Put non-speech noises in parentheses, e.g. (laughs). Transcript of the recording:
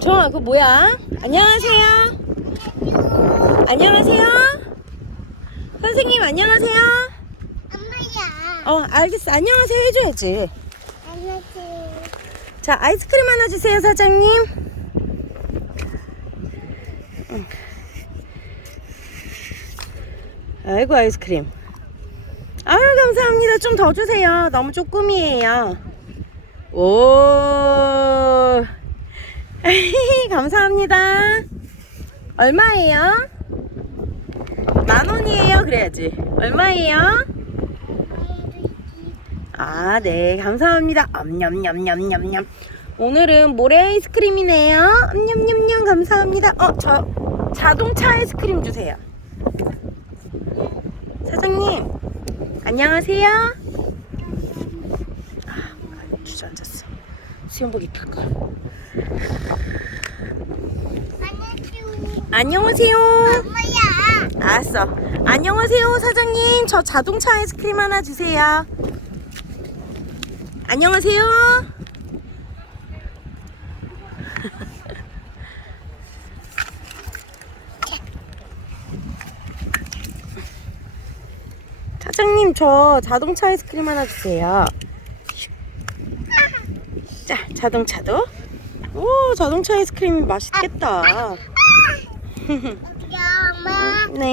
정아 그거 뭐야? 안녕하세요. 안녕하세요. 선생님 안녕하세요. 엄마야. 어 알겠어. 안녕하세요 해줘야지. 안녕하세요. 자 아이스크림 하나 주세요 사장님. 응. 아이고 아이스크림. 아유 감사합니다. 좀 더 주세요. 너무 조금이에요. 오. (laughs) 감사합니다. 얼마예요? 만 원이에요. 그래야지. 얼마예요? 아, 네. 감사합니다. 엄냠냠냠냠냠. 오늘은 모래 아이스크림이네요. 냠냠냠 감사합니다. 어, 저 자동차 아이스크림 주세요. 사장님, 안녕하세요. 아, 주저앉았어. 수영복 입을 걸. 안녕하세요. 엄마야. 알았어. 안녕하세요, 사장님. 저 자동차 아이스크림 하나 주세요. 안녕하세요. (laughs) 사장님, 저 자동차 아이스크림 하나 주세요. 자, 자동차도. 오, 자동차 아이스크림이 맛있겠다. 야, 엄마. 네. 우리 차